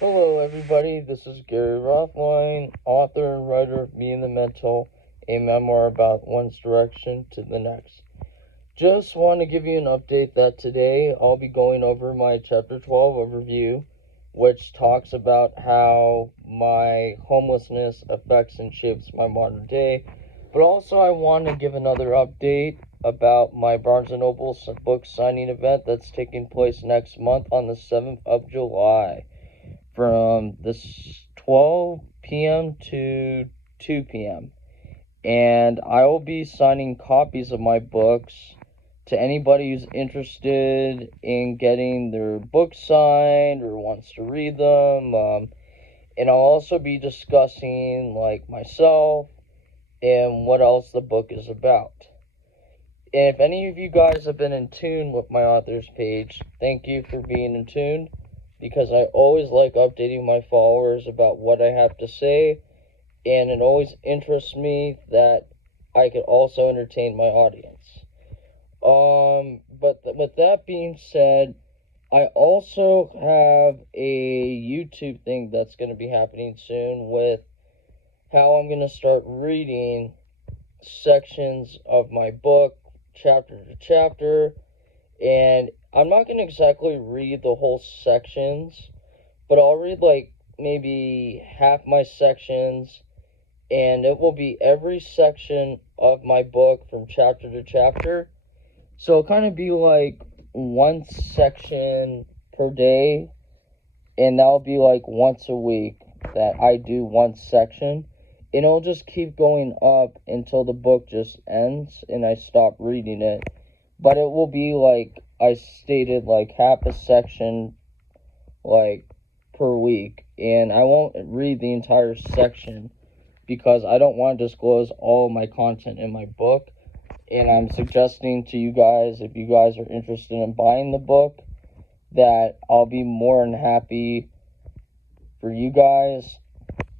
Hello, everybody. This is Gary Rothline, author and writer of Me and the Mental, a memoir about one's direction to the next. Just want to give you an update that today I'll be going over my Chapter 12 overview, which talks about how my homelessness affects and shapes my modern day. But also, I want to give another update about my Barnes & Noble book signing event that's taking place next month on the 7th of July from this 12 p.m. to 2 p.m. And I will be signing copies of my books to anybody who's interested in getting their books signed or wants to read them. And I'll also be discussing like myself and what else the book is about. And if any of you guys have been in tune with my author's page, thank you for being in tune, because I always like updating my followers about what I have to say, and it always interests me that I could also entertain my audience. But with that being said, I also have a YouTube thing that's going to be happening soon with how I'm going to start reading sections of my book, chapter to chapter, and I'm not going to exactly read the whole sections, but I'll read like maybe half my sections, and it will be every section of my book from chapter to chapter. So it'll kind of be like one section per day, and that'll be like once a week that I do one section. And it'll just keep going up until the book just ends and I stop reading it. But it will be like I stated, like half a section like per week, and I won't read the entire section because I don't want to disclose all my content in my book. And I'm suggesting to you guys, if you guys are interested in buying the book, that I'll be more than happy for you guys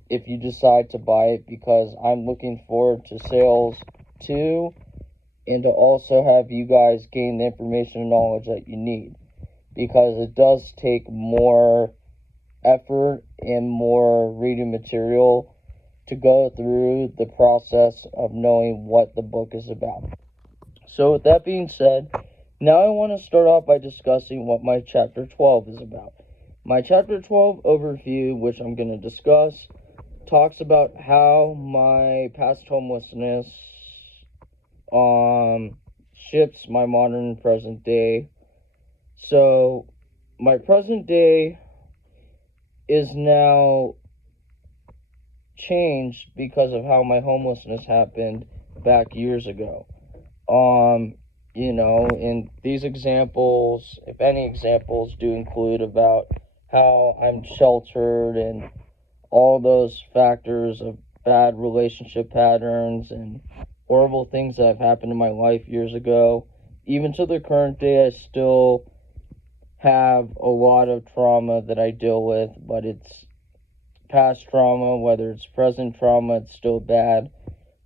if you decide to buy it, because I'm looking forward to sales too, and to also have you guys gain the information and knowledge that you need, because it does take more effort and more reading material to go through the process of knowing what the book is about. So with that being said, now I want to start off by discussing what my chapter 12 is about. My chapter 12 overview, which I'm going to discuss, talks about how my past homelessness shifts my modern and present day. So my present day is now changed because of how my homelessness happened back years ago. And these examples, if any examples, do include about how I'm sheltered and all those factors of bad relationship patterns and horrible things that have happened in my life years ago. Even to the current day, I still have a lot of trauma that I deal with, but it's past trauma, whether it's present trauma, it's still bad.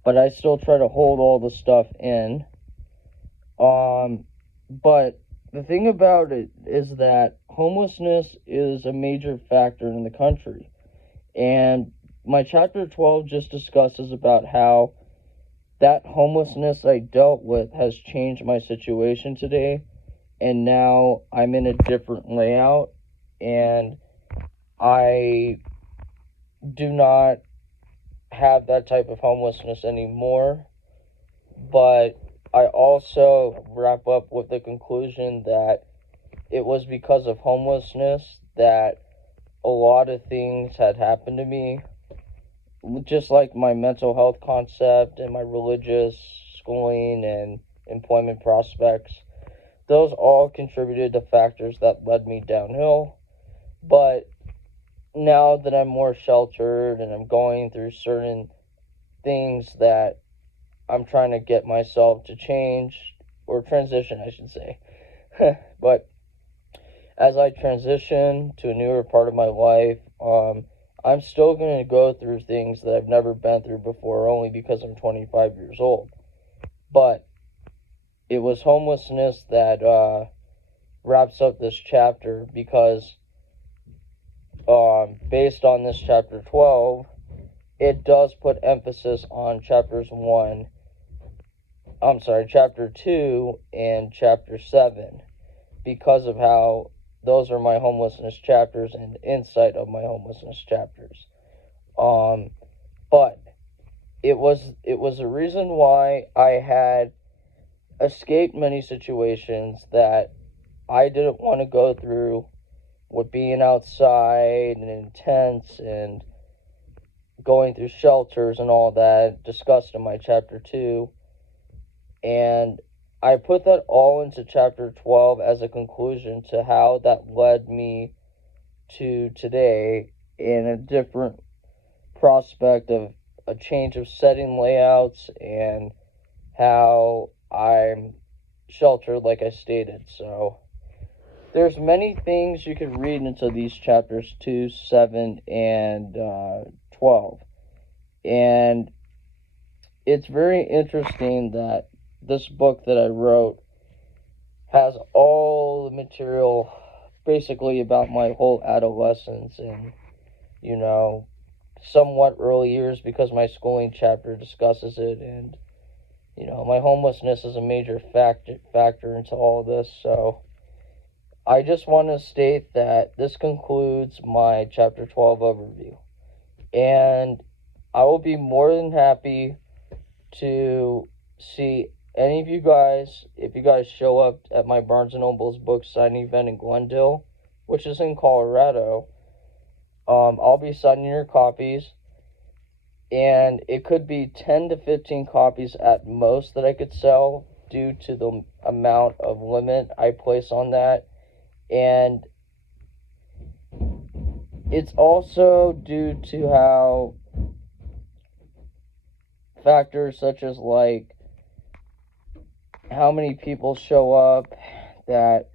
But I still try to hold all the stuff in. But the thing about it is that homelessness is a major factor in the country. And my chapter 12 just discusses about how that homelessness I dealt with has changed my situation today. And now I'm in a different layout, and I do not have that type of homelessness anymore. But I also wrap up with the conclusion that it was because of homelessness that a lot of things had happened to me, just like my mental health concept and my religious schooling and employment prospects. Those all contributed to factors that led me downhill. But now that I'm more sheltered and I'm going through certain things that I'm trying to get myself to change, or transition, I should say. But as I transition to a newer part of my life, I'm still going to go through things that I've never been through before, only because I'm 25 years old. But it was homelessness that wraps up this chapter, because based on this chapter 12, it does put emphasis on chapter 2 and chapter 7, because of how those are my homelessness chapters and insight of my homelessness chapters. But it was a reason why I had escaped many situations that I didn't want to go through, with being outside and intense and going through shelters and all that, discussed in my chapter 2. And I put that all into chapter 12 as a conclusion to how that led me to today, in a different prospect of a change of setting layouts and how I'm sheltered, like I stated. So there's many things you could read into these chapters 2, 7, and 12. And it's very interesting that this book that I wrote has all the material basically about my whole adolescence and, somewhat early years, because my schooling chapter discusses it. And, my homelessness is a major factor into all of this. So I just want to state that this concludes my chapter 12 overview. And I will be more than happy to see any of you guys, if you guys show up at my Barnes & Noble's book signing event in Glendale, which is in Colorado. I'll be signing your copies, and it could be 10 to 15 copies at most that I could sell, due to the amount of limit I place on that. And it's also due to how factors such as, like, how many people show up, that